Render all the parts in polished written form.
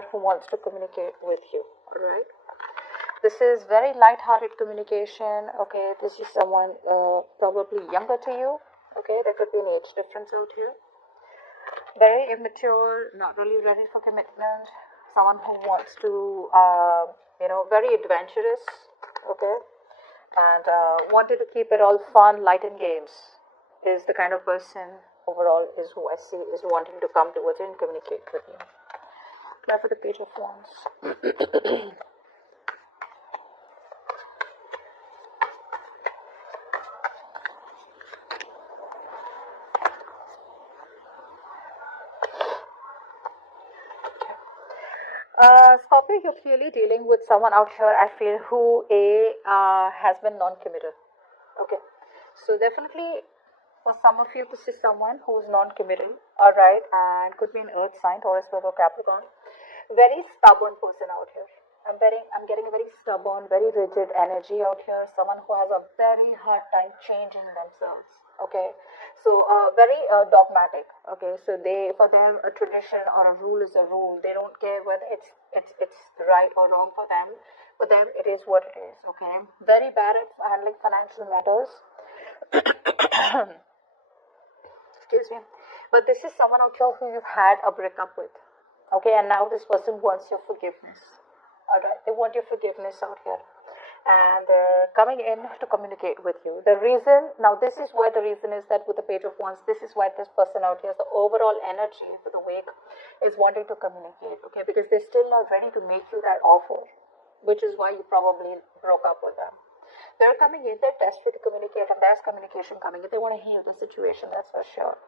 who wants to communicate with you. All right. This is very light-hearted communication. Okay. This is someone probably younger to you. Okay. There could be an age difference out here. Very immature, not really ready for commitment. Someone who wants to, very adventurous. Okay. And wanted to keep it all fun, light and games is the kind of person overall is who I see is wanting to come towards you and communicate with you. Now for the Page of Wands. Scorpio, you're clearly dealing with someone out here, I feel, who has been non-committal. Okay. So definitely for some of you, this is someone who's non-committal, alright, and could be an earth sign, Taurus, Virgo, Capricorn. Very stubborn person out here. I'm getting a very stubborn, very rigid energy out here. Someone who has a very hard time changing themselves. Okay, so very dogmatic. Okay, so for them a tradition or a rule is a rule. They don't care whether it's right or wrong for them. For them, it is what it is. Okay, very bad at handling financial matters. Excuse me, but this is someone out here who you've had a breakup with. Okay, and now this person wants your forgiveness. Alright, they want your forgiveness out here. And they're coming in to communicate with you. The reason, now this is why the reason is that with the Page of Wands, this is why this person out here, the overall energy for the week is wanting to communicate. Okay, because they're still not ready to make you that offer, which is why you probably broke up with them. They're coming in, they're desperate to communicate, and there's communication coming in. They want to heal the situation, that's for sure.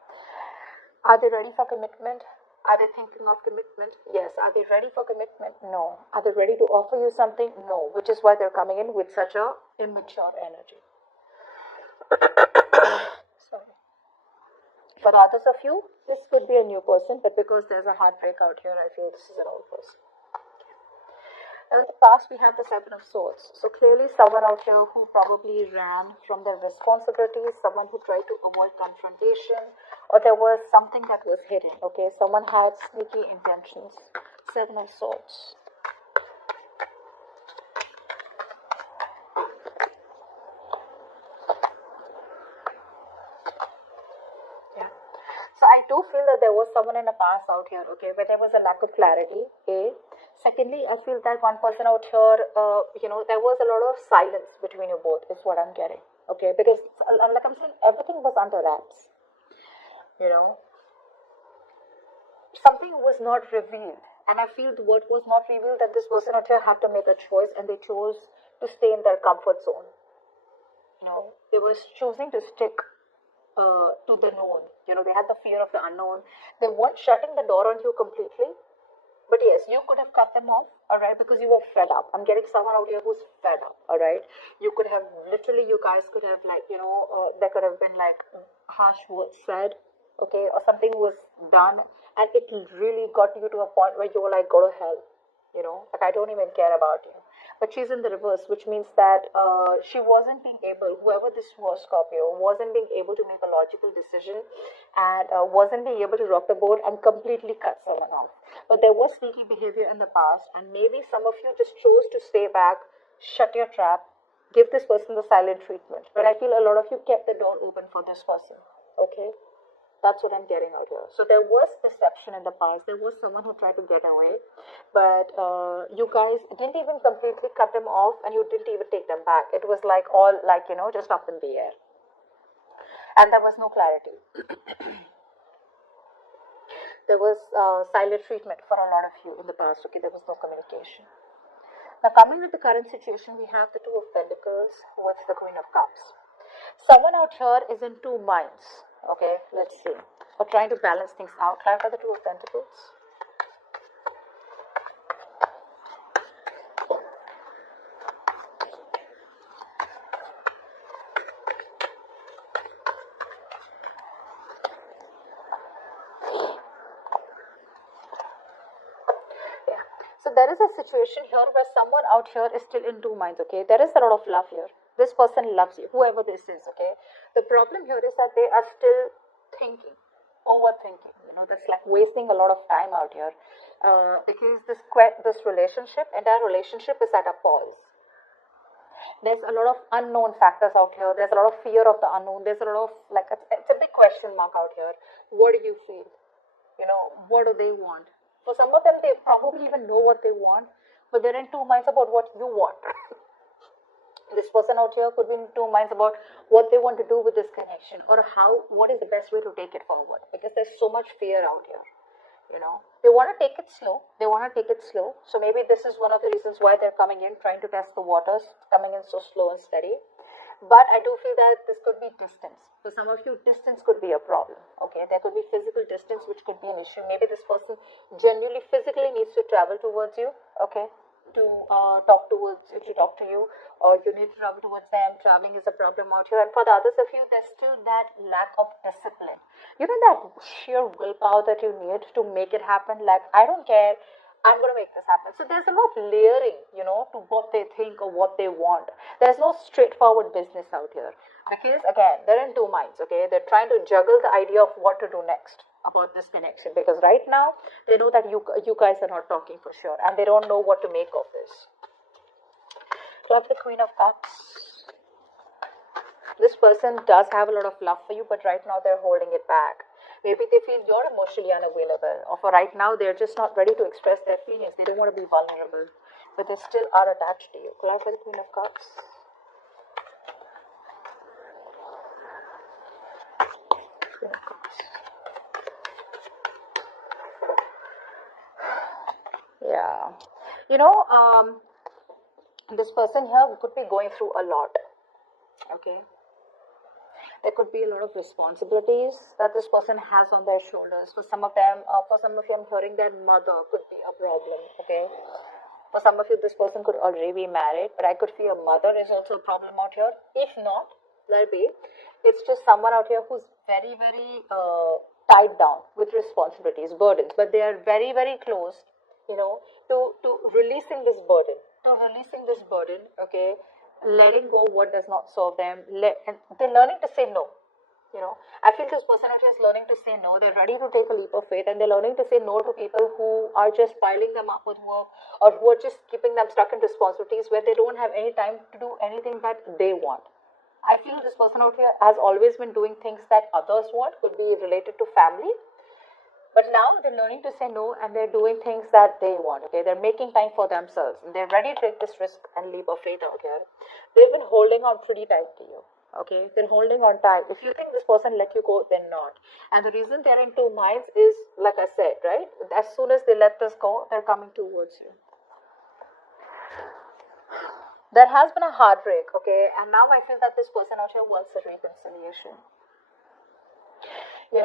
Are they ready for commitment? Are they thinking of commitment? Yes. Are they ready for commitment? No. Are they ready to offer you something? No. Which is why they're coming in with such a immature energy. Sorry. For the others of you, this could be a new person, but because there's a heartbreak out here, I feel this is an old person. And in the past, we have the Seven of Swords. So clearly someone out here who probably ran from their responsibilities, someone who tried to avoid confrontation, or there was something that was hidden. Okay, someone had sneaky intentions. Seven of Swords. Yeah. So I do feel that there was someone in the past out here, okay, where there was a lack of clarity, A. Secondly, I feel that one person out here, there was a lot of silence between you both, is what I'm getting. Okay, because like I'm saying, everything was under wraps. Something was not revealed. And I feel what was not revealed, that this person out here had to make a choice, and they chose to stay in their comfort zone. They were choosing to stick to the known. They had the fear of the unknown. They weren't shutting the door on you completely. But yes, you could have cut them off, alright, because you were fed up. I'm getting someone out here who's fed up, alright. You could have, literally, you guys could have, there could have been, harsh words said, okay, or something was done, and it really got you to a point where you were like, go to hell, I don't even care about you. But she's in the reverse, which means that she wasn't being able, whoever this was, Scorpio, wasn't being able to make a logical decision, and wasn't being able to rock the boat and completely cut someone off. But there was sneaky behavior in the past, and maybe some of you just chose to stay back, shut your trap, give this person the silent treatment. But I feel a lot of you kept the door open for this person, okay? That's what I'm getting out here. So there was deception in the past. There was someone who tried to get away, but you guys didn't even completely cut them off, and you didn't even take them back. It was just up in the air, and there was no clarity. There was silent treatment for a lot of you in the past. Okay, there was no communication. Now coming to the current situation, we have the Two of Pentacles with the Queen of Cups. Someone out here is in two minds. Okay, let's see. Or trying to balance things out. Clarify the Two of Pentacles. Yeah. So there is a situation here where someone out here is still in two minds. Okay, there is a lot of love here. This person loves you, whoever this is. Okay. The problem here is that they are still thinking. overthinking. That's like wasting a lot of time out here, because this relationship, entire relationship, is at a pause. There's a lot of unknown factors out here. There's a lot of fear of the unknown. There's a lot of it's a big question mark out here. What do you feel? What do they want? For some of them, they probably even know what they want, but they're in two minds about what you want. This person out here could be in two minds about what they want to do with this connection, or what is the best way to take it forward, because there's so much fear out here. They want to take it slow. So maybe this is one of the reasons why they're coming in, trying to test the waters, coming in so slow and steady. But I do feel that this could be distance. For some of you, distance could be a problem. Okay, there could be physical distance, which could be an issue. Maybe this person genuinely physically needs to travel towards you. Okay, to talk to you, or you need to travel towards them. Traveling is a problem out here. And for the others of you, there's still that lack of discipline. That sheer willpower that you need to make it happen. Like, I don't care, I'm going to make this happen. So there's a lot of layering, to what they think or what they want. There's no straightforward business out here. Because, again, they're in two minds, okay? They're trying to juggle the idea of what to do next about this connection. Because right now, they know that you guys are not talking for sure. And they don't know what to make of this. Love the Queen of Cups. This person does have a lot of love for you, but right now they're holding it back. Maybe they feel you're emotionally unavailable, or for right now they're just not ready to express their feelings. They don't want to be vulnerable, but they still are attached to you. Collide for the Queen of Cups. Queen of Cups. Yeah. This person here could be going through a lot. Okay. There could be a lot of responsibilities that this person has on their shoulders. For some of them, I'm hearing that mother could be a problem. Okay. For some of you, this person could already be married, but I could feel a mother is also a problem out here. If not, let it be. It's just someone out here who's very, very tied down with responsibilities, burdens, but they are very, very close, to releasing this burden. Okay, letting go what does not serve them, and they're learning to say no. I feel this person actually is learning to say no. They're ready to take a leap of faith, and they're learning to say no to people who are just piling them up with work, or who are just keeping them stuck in responsibilities where they don't have any time to do anything that they want. I feel this person out here has always been doing things that others want, could be related to family. But now they're learning to say no, and they're doing things that they want. Okay, they're making time for themselves, and they're ready to take this risk and leap of faith out here. They've been holding on pretty tight to you. Okay, they're holding on tight. If you think this person let you go, they're not. And the reason they're in two minds is, like I said, right? As soon as they let this go, they're coming towards you. There has been a heartbreak, okay, and now I feel that this person out here wants a reconciliation. They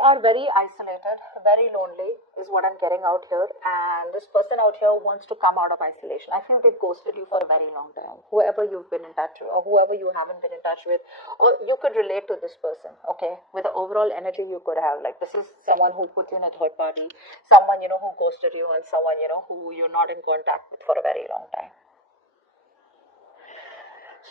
are very isolated, very lonely is what I'm getting out here, and this person out here wants to come out of isolation. I feel they've ghosted you for a very long time, whoever you've been in touch with or whoever you haven't been in touch with, or you could relate to this person, okay, with the overall energy you could have, like this is someone who put you in a third party, someone, who ghosted you, and someone, who you're not in contact with for a very long time.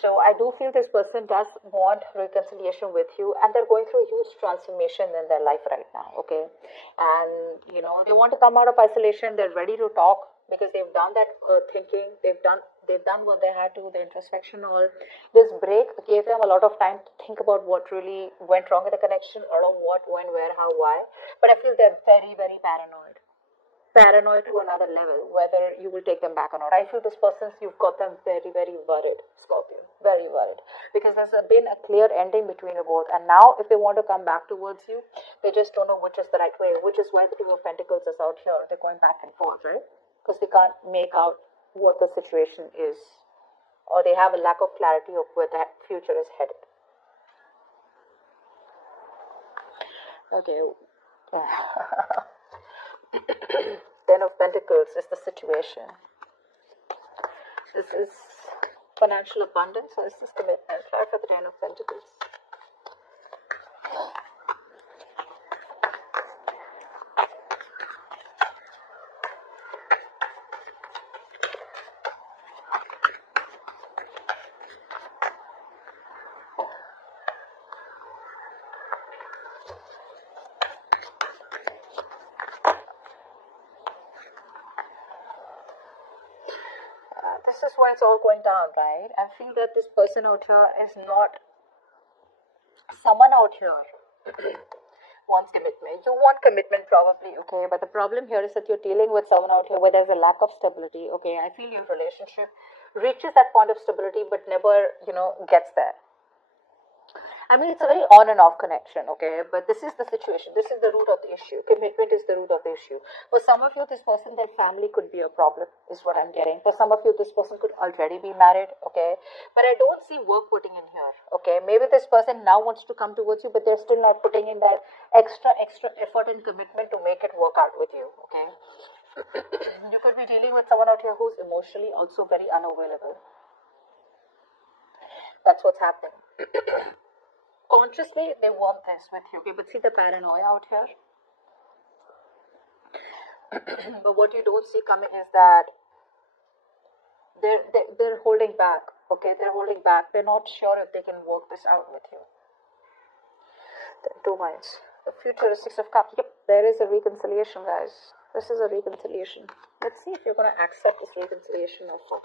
So I do feel this person does want reconciliation with you, and they're going through a huge transformation in their life right now, okay? And, they want to come out of isolation. They're ready to talk because they've done that thinking. They've done what they had to, the introspection, all. This break gave them a lot of time to think about what really went wrong in the connection, or what, when, where, how, why. But I feel they're very, very paranoid to another level, whether you will take them back or not. I feel this person, you've got them very, very worried, Scorpio, very worried, because there's been a clear ending between you both, and now if they want to come back towards you, they just don't know which is the right way, which is why the Two of Pentacles is out here. They're going back and forth, right? Because they can't make out what the situation is, or they have a lack of clarity of where the future is headed. Okay. Ten of Pentacles is the situation. This is financial abundance, or is this commitment? Try for the Ten of Pentacles. is why it's all going down, right? I feel that this person out here is not someone out here wants commitment. You want commitment probably, okay? But the problem here is that you're dealing with someone out here where there's a lack of stability, okay? I feel your relationship reaches that point of stability but never, gets there. I mean, it's a very on and off connection, okay? But this is the situation. This is the root of the issue. Commitment is the root of the issue. For some of you, this person, their family could be a problem, is what I'm getting. For some of you, this person could already be married, okay? But I don't see work putting in here, okay? Maybe this person now wants to come towards you, but they're still not putting in that extra effort and commitment to make it work out with you, okay? You could be dealing with someone out here who's emotionally also very unavailable. That's what's happening. Consciously, they want this with you, okay? But see the paranoia out here. But what you don't see coming is that they're holding back, okay? They're holding back. They're not sure if they can work this out with you. There are two minds. The future is Six of Cups. Yep, there is a reconciliation, guys. This is a reconciliation. Let's see if you're going to accept this reconciliation offer.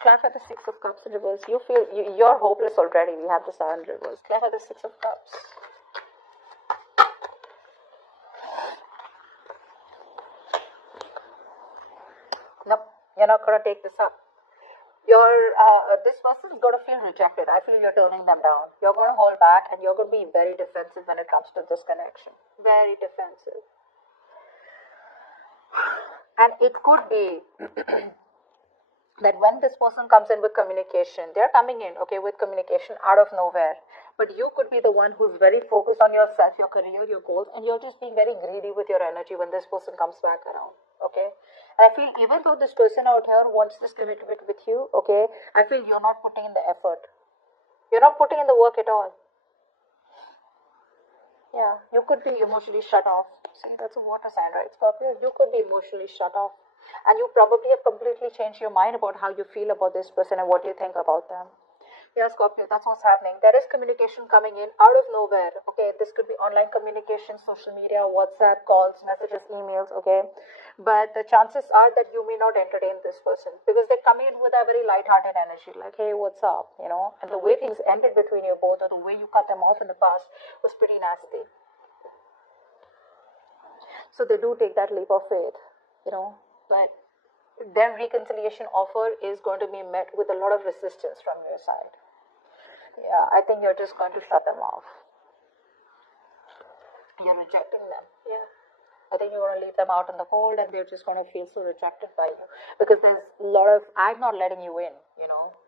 Clarify the Six of Cups in reverse. You feel you're hopeless already. We have the Star in reverse. Clarify the Six of Cups. Nope, you're not going to take this up. This person is going to feel rejected. I feel you're turning them down. You're going to hold back and you're going to be very defensive when it comes to this connection. Very defensive. And it could be that when this person comes in with communication, they're coming in, okay, with communication out of nowhere. But you could be the one who's very focused on yourself, your career, your goals, and you're just being very greedy with your energy when this person comes back around, okay? And I feel even though this person out here wants this commitment with you, okay, I feel you're not putting in the effort. You're not putting in the work at all. Yeah, you could be emotionally shut off. See, that's a water sign, right, Scorpio? You could be emotionally shut off. And you probably have completely changed your mind about how you feel about this person and what you think about them. Yeah, Scorpio, that's what's happening. There is communication coming in out of nowhere. Okay, this could be online communication, social media, WhatsApp, calls, messages, emails, okay? But the chances are that you may not entertain this person because they're coming in with a very light-hearted energy, like, hey, what's up, And the way things ended between you both or the way you cut them off in the past was pretty nasty. So they do take that leap of faith, but their reconciliation offer is going to be met with a lot of resistance from your side. Yeah, I think you're just going to shut them off. You're rejecting them. Yeah. I think you're going to leave them out in the cold and they're just going to feel so rejected by you. Because there's a lot of, I'm not letting you in,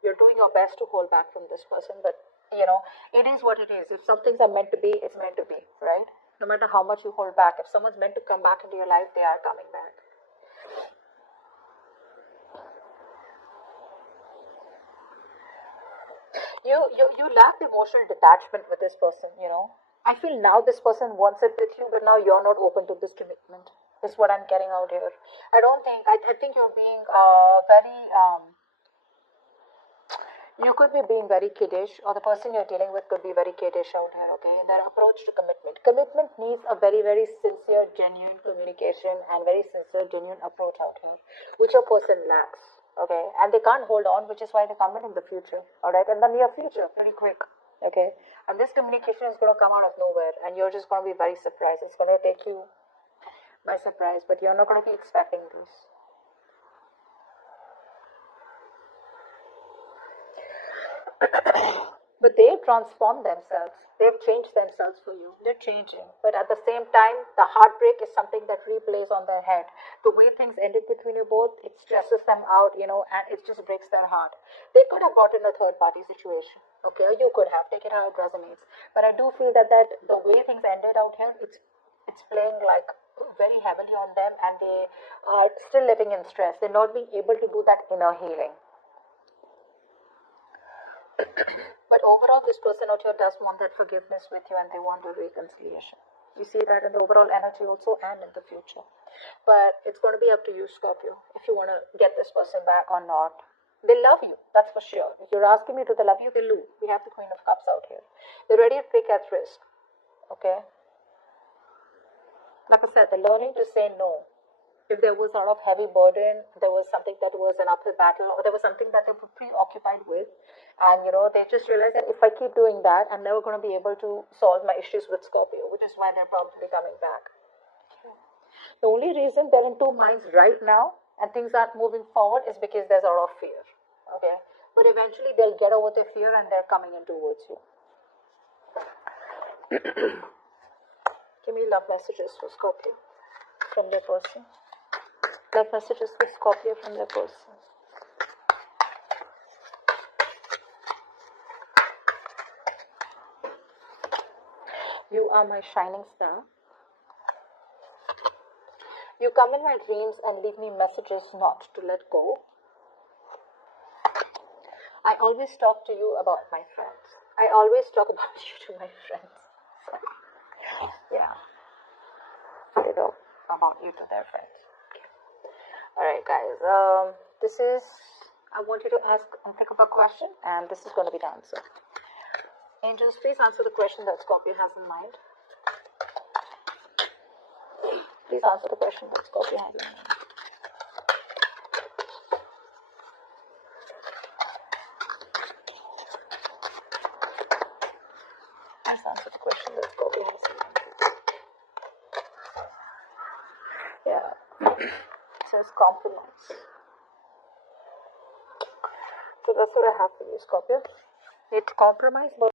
You're doing your best to hold back from this person, but, it is what it is. If some things are meant to be, it's meant to be, right? No matter how much you hold back. If someone's meant to come back into your life, they are coming back. You lack emotional detachment with this person, I feel now this person wants it with you, but now you're not open to this commitment. Is what I'm getting out here. I think you're being you could be being very kiddish, or the person you're dealing with could be very kiddish out here, okay? In their approach to commitment. Commitment needs a very, very sincere, genuine communication and very sincere, genuine approach out here, which a person lacks. Okay, and they can't hold on, which is why they come in the future, alright, in the near future, pretty quick, okay, and this communication is going to come out of nowhere, and you're just going to be very surprised. It's going to take you by surprise, but you're not going to be expecting this. But they've transformed themselves. They've changed themselves for you. They're changing. But at the same time, the heartbreak is something that replays on their head. The way things ended between you both, it stresses them out, and it just breaks their heart. They could have brought in a third-party situation. Okay, or you could have. Take it how it resonates. But I do feel that the way things ended out here, it's playing like very heavily on them, and they are still living in stress. They're not being able to do that inner healing. But overall, this person out here does want that forgiveness with you, and they want a reconciliation. You see that in the overall energy also and in the future. But it's going to be up to you, Scorpio, if you want to get this person back or not. They love you, that's for sure. If you're asking me, do they love you? They do. We have the Queen of Cups out here. They're ready to take that risk. Okay? Like I said, they're learning to say no. if there was a lot of heavy burden, there was something that was an uphill battle, or there was something that they were preoccupied with, and they just realized that if I keep doing that, I'm never going to be able to solve my issues with Scorpio, which is why they're probably coming back. The only reason they're in two minds right now and things aren't moving forward is because there's a lot of fear. Okay, but eventually they'll get over their fear and they're coming in towards you. Give me love messages for Scorpio from their person. Love messages for Scorpio from their person. You are my shining star. You come in my dreams and leave me messages not to let go. I always talk to you about my friends. I always talk about you to my friends. Yeah. About you to their friends. Okay. Alright guys, I want you to ask and think of a question, and this is going to be the answer. Angels, please answer the question that Scorpio has in mind. Please answer the question that Scorpio has in mind. Please answer the question that Scorpio has in mind. Yeah. It says compromise. So that's what I have for you, Scorpio. It's compromise, but